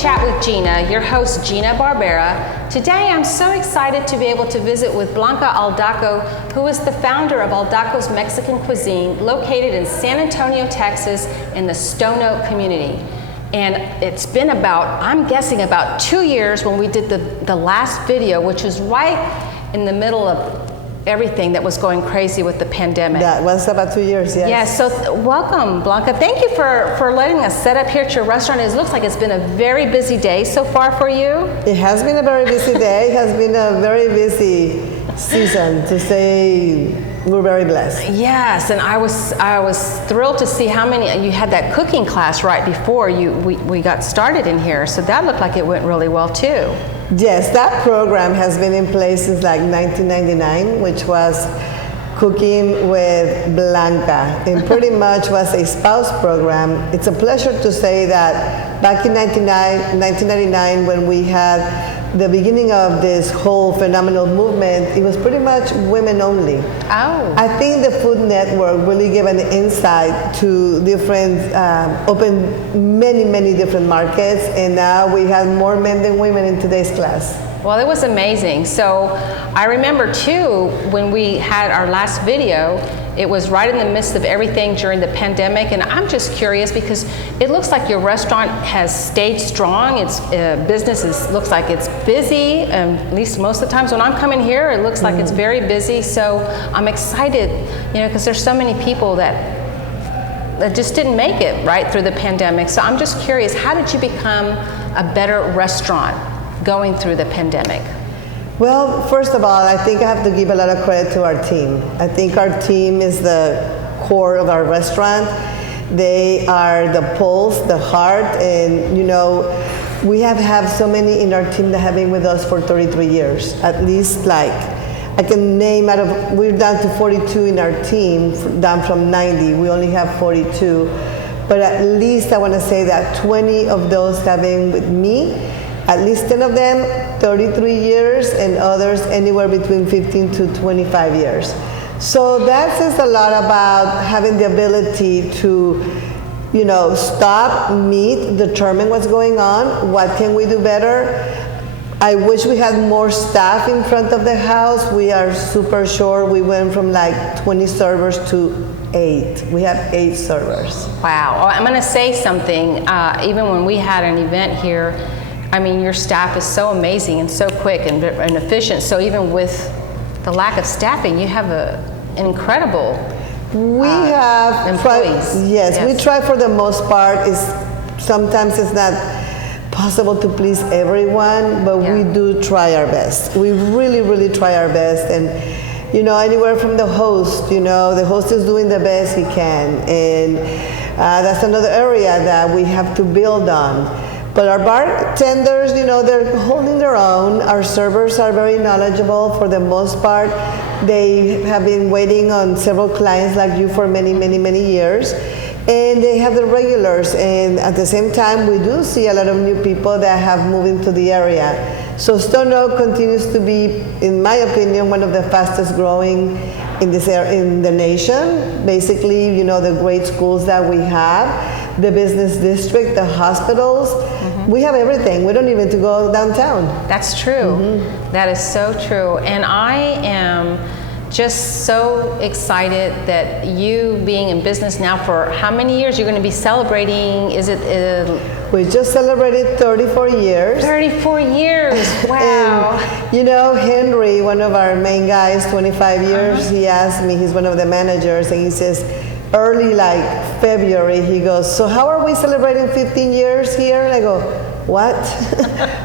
Chat with Gina, your host Gina Barbera. Today I'm so excited to be able to visit with Blanca Aldaco, who is the founder of Aldaco's Mexican Cuisine, located in San Antonio, Texas, in the Stone Oak community. And it's been about, I'm guessing about 2 years when we did the last video, which was right in the middle of everything that was going crazy with the pandemic. That was about 2 years, yes. Yes, so welcome, Blanca. Thank you for letting us set up here at your restaurant. It looks like it's been a very busy day so far for you. It has been a very busy day. It has been a very busy season, to say we're very blessed. Yes, and I was thrilled to see how many, you had that cooking class right before we got started in here, so that looked like it went really well too. Yes, that program has been in place since like 1999, which was Cooking with Blanca, and pretty much was a spouse program. It's a pleasure to say that back in 1999, when we had the beginning of this whole phenomenal movement, it was pretty much women only. Oh. I think the Food Network really gave an insight to different, opened many different markets, and now we have more men than women in today's class. Well, it was amazing. So I remember too, when we had our last video, it was right in the midst of everything during the pandemic, and I'm just curious because it looks like your restaurant has stayed strong. Its business looks like it's busy, at least most of the times when I'm coming here, it looks like it's very busy. So I'm excited, because there's so many people that just didn't make it right through the pandemic. So I'm just curious, how did you become a better restaurant going through the pandemic? Well, first of all, I think I have to give a lot of credit to our team. I think our team is the core of our restaurant. They are the pulse, the heart, and we have had so many in our team that have been with us for 33 years. At least, like, I can name we're down to 42 in our team, down from 90. We only have 42. But at least I want to say that 20 of those have been with me. At least 10 of them, 33 years, and others anywhere between 15 to 25 years. So that says a lot about having the ability to, stop, meet, determine what's going on, what can we do better. I wish we had more staff in front of the house. We are super short. We went from like 20 servers to 8. We have 8 servers. Wow. Well, I'm going to say something. Even when we had an event here, I mean, your staff is so amazing and so quick and efficient. So even with the lack of staffing, you have an incredible employees. Yes, we try for the most part. Sometimes it's not possible to please everyone, but we do try our best. We really try our best. And anywhere from the host, the host is doing the best he can. And that's another area that we have to build on. But our bartenders, they're holding their own. Our servers are very knowledgeable for the most part. They have been waiting on several clients like you for many years. And they have the regulars. And at the same time, we do see a lot of new people that have moved into the area. So Stone Oak continues to be, in my opinion, one of the fastest growing in the nation. Basically, the great schools that we have, the business district, the hospitals. We have everything. We don't even have to go downtown. That's true. That is so true. And I am just so excited that you being in business now for how many years? You're going to be celebrating, is it? We just celebrated 34 years. 34 years, wow. And, Henry, one of our main guys, 25 years, he asked me, he's one of the managers, and he says, early like February, he goes, so how are we celebrating 15 years here? And I go, what?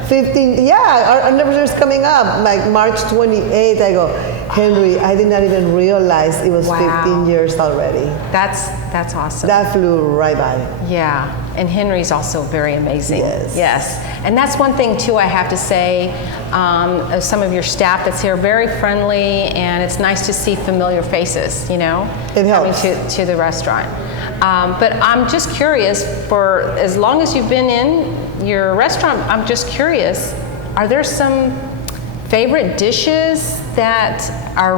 15? Yeah, our anniversary is coming up, like March 28th. I go, Henry, I did not even realize it was 15 years already. That's awesome. That flew right by. Yeah, and Henry's also very amazing. Yes. And that's one thing too, I have to say, some of your staff that's here, very friendly, and it's nice to see familiar faces, It helps. Coming to the restaurant. But I'm just curious, for as long as you've been in your restaurant, I'm just curious, are there some favorite dishes that are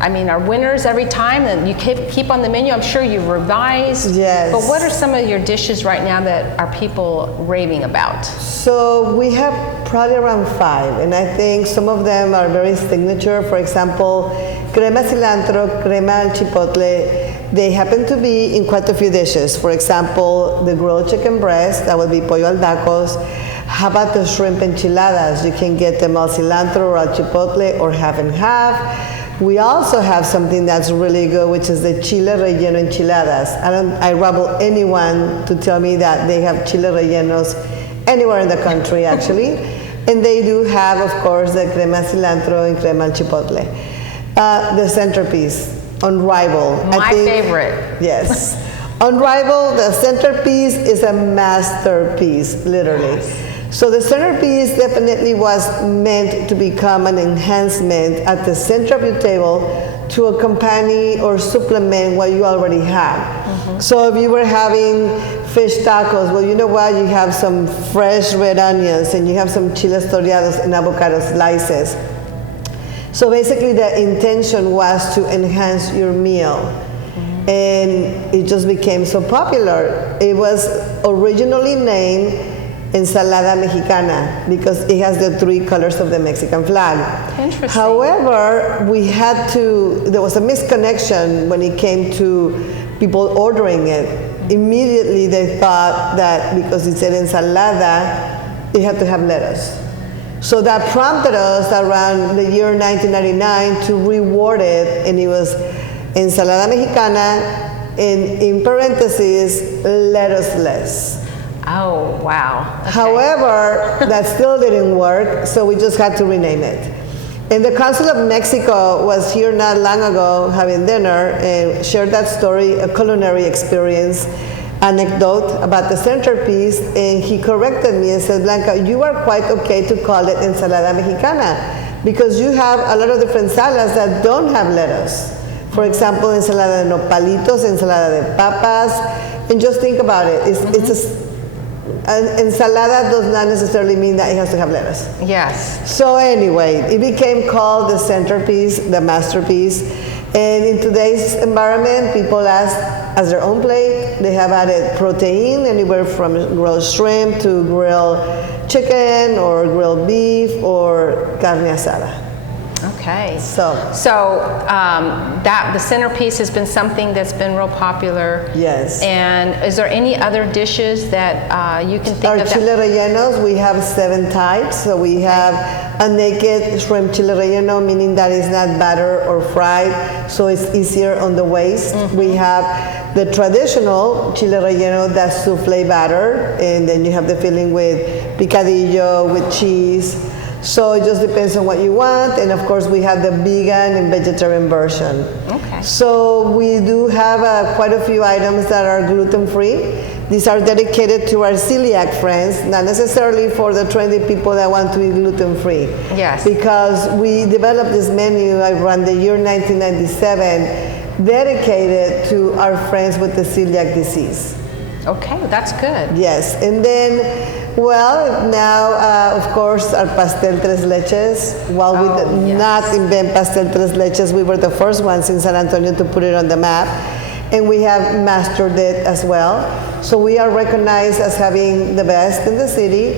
I mean, are winners every time, and you keep on the menu. I'm sure you've revised. Yes. But what are some of your dishes right now that are people raving about? So we have probably around 5, and I think some of them are very signature. For example, crema cilantro, crema al chipotle. They happen to be in quite a few dishes. For example, the grilled chicken breast, that would be pollo aldacos. How about the shrimp enchiladas? You can get them al cilantro or al chipotle or half and half. We also have something that's really good, which is the chile relleno enchiladas. I rival anyone to tell me that they have chile rellenos anywhere in the country, actually. And they do have, of course, the crema cilantro and crema al chipotle. The centerpiece, Unrivaled. My favorite. Yes. Unrivaled, the centerpiece is a masterpiece, literally. Yes. So the centerpiece definitely was meant to become an enhancement at the center of your table to accompany or supplement what you already have. Mm-hmm. So if you were having fish tacos, well, you know what? You have some fresh red onions and you have some chiles toreados and avocado slices. So basically the intention was to enhance your meal. Mm-hmm. And it just became so popular. It was originally named ensalada mexicana because it has the 3 colors of the Mexican flag. Interesting. However, there was a misconnection when it came to people ordering it. Immediately they thought that because it said ensalada, it had to have lettuce. So that prompted us around the year 1999 to reword it, and it was ensalada mexicana, and in parentheses, lettuceless. Oh, wow. Okay. However, that still didn't work, so we just had to rename it. And the Consul of Mexico was here not long ago having dinner and shared that story, a culinary experience, anecdote about the centerpiece, and he corrected me and said, Blanca, you are quite okay to call it ensalada mexicana because you have a lot of different salads that don't have lettuce. For example, ensalada de nopalitos, ensalada de papas, and just think about it. An ensalada does not necessarily mean that it has to have lettuce. Yes. So anyway, it became called the centerpiece, the masterpiece. And in today's environment, people ask as their own plate. They have added protein, anywhere from grilled shrimp to grilled chicken or grilled beef or carne asada. Okay. So that the centerpiece has been something that's been real popular. Yes. And is there any other dishes that you can think our of? Chile rellenos, we have 7 types. So we have a naked shrimp chile relleno, meaning that it's not battered or fried, so it's easier on the waist. Mm-hmm. We have the traditional chile relleno that's souffle batter, and then you have the filling with picadillo, with cheese. So it just depends on what you want, and of course we have the vegan and vegetarian version. Okay. So we do have quite a few items that are gluten-free. These are dedicated to our celiac friends, not necessarily for the trendy people that want to be gluten-free. Yes. Because we developed this menu around the year 1997, dedicated to our friends with the celiac disease. Okay, that's good. Yes, and then, well, now, of course, our Pastel Tres Leches. While we did not invent Pastel Tres Leches, we were the first ones in San Antonio to put it on the map, and we have mastered it as well. So we are recognized as having the best in the city.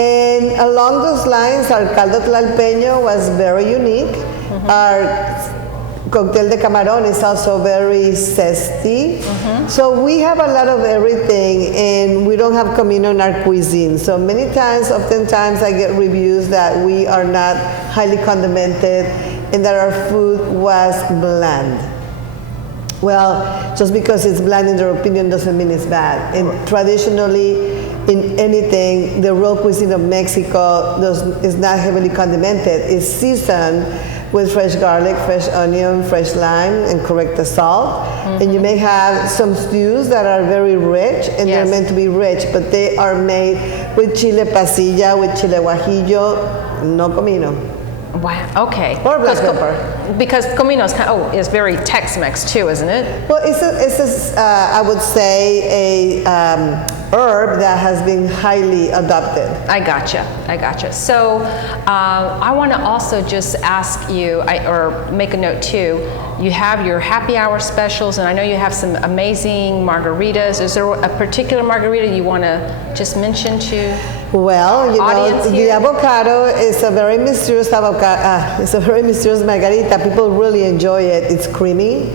And along those lines, our caldo tlalpeño was very unique. Mm-hmm. Our Cocktail de camarón is also very zesty. Mm-hmm. So we have a lot of everything, and we don't have comino in our cuisine. So oftentimes I get reviews that we are not highly condimented and that our food was bland. Well, just because it's bland in their opinion doesn't mean it's bad. And traditionally, in anything, the real cuisine of Mexico is not heavily condimented. It's seasoned with fresh garlic, fresh onion, fresh lime, and correct the salt. Mm-hmm. And you may have some stews that are very rich, and they're meant to be rich, but they are made with chile pasilla, with chile guajillo, no comino. Wow. Okay. Or black pepper. Because comino is very Tex-Mex too, isn't it? Well, it's I would say a herb that has been highly adopted. I gotcha. So I want to also just ask you, or make a note too, you have your happy hour specials, and I know you have some amazing margaritas. Is there a particular margarita you want to just mention to? Well, you know, audience the here? avocado is a very mysterious it's a very mysterious margarita. People really enjoy it. It's creamy.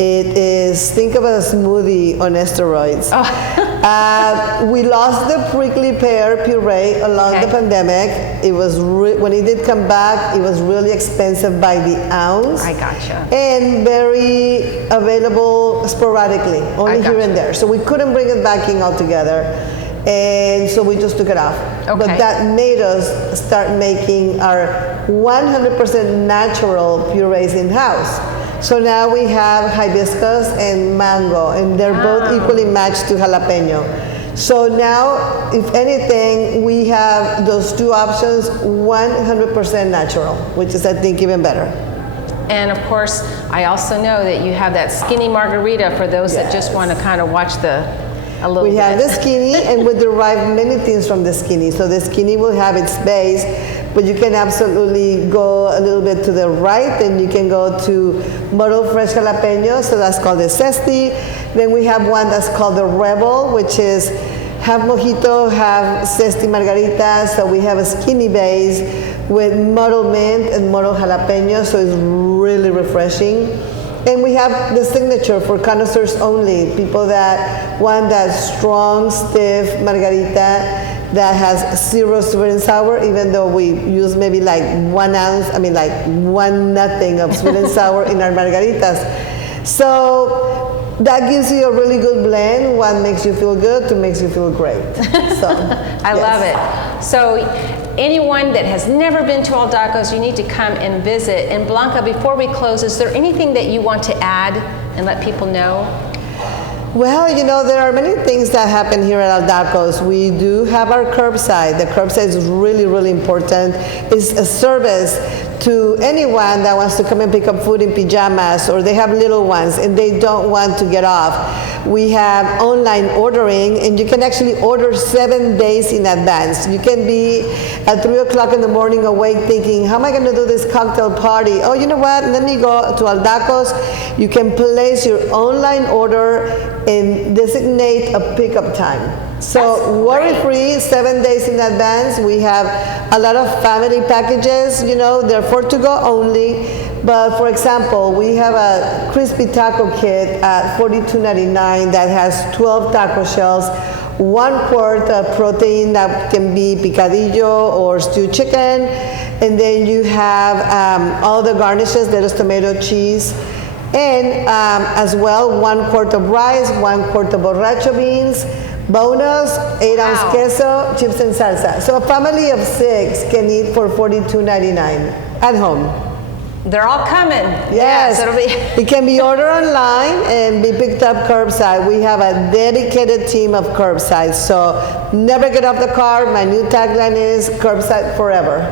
It is, think of it as a smoothie on steroids. We lost the prickly pear puree along the pandemic. It was when it did come back, it was really expensive by the ounce. I gotcha. And very available sporadically, only here and there. So we couldn't bring it back in altogether. And so we just took it off. Okay. But that made us start making our 100% natural purees in-house. So now we have hibiscus and mango, and they're both equally matched to jalapeno. So now, if anything, we have those two options, 100% natural, which is, I think, even better. And of course, I also know that you have that skinny margarita for those that just want to kind of watch a little bit. We have the skinny, and we derive many things from the skinny. So the skinny will have its base, but you can absolutely go a little bit to the right, and you can go to mottled fresh jalapeno, so that's called the zesty. Then we have one that's called the rebel, which is half mojito, half zesty margarita. So we have a skinny base with mottled mint and mottled jalapeno, so it's really refreshing. And we have the signature for connoisseurs only, people that want that strong, stiff margarita that has zero sweet and sour, even though we use maybe like 1 ounce, like 1 nothing of sweet and sour in our margaritas. So that gives you a really good blend. One makes you feel good, two makes you feel great. So I love it. So anyone that has never been to Aldaco's, you need to come and visit. And Blanca, before we close, is there anything that you want to add and let people know? Well, you know, there are many things that happen here at Aldaco's. We do have our curbside. The curbside is really, really important. It's a service to anyone that wants to come and pick up food in pajamas, or they have little ones and they don't want to get off. We have online ordering, and you can actually order 7 days in advance. You can be at 3 o'clock in the morning awake thinking, how am I going to do this cocktail party? Oh, you know what? Let me go to Aldaco's. You can place your online order and designate a pickup time. So worry-free, 7 days in advance. We have a lot of family packages, you know, they're for to go only. But for example, we have a crispy taco kit at $42.99 that has 12 taco shells, 1 quart of protein that can be picadillo or stewed chicken, and then you have all the garnishes, lettuce, tomato, cheese, and as well 1 quart of rice, 1 quart of borracho beans, bonus, 8 ounce queso, chips and salsa. So a family of 6 can eat for $42.99 at home. They're all coming. Yes, it'll be it can be ordered online and be picked up curbside. We have a dedicated team of curbside, so never get off the car. My new tagline is curbside forever.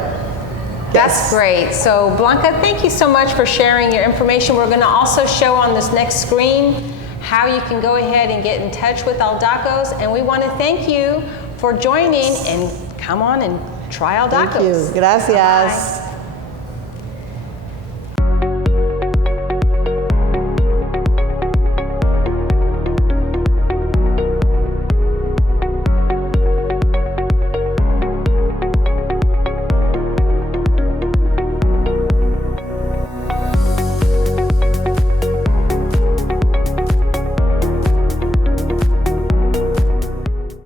That's great. So Blanca, thank you so much for sharing your information. We're going to also show on this next screen how you can go ahead and get in touch with Aldaco's, and we want to thank you for joining, and come on and try Aldaco's. Thank you. Gracias. Bye-bye.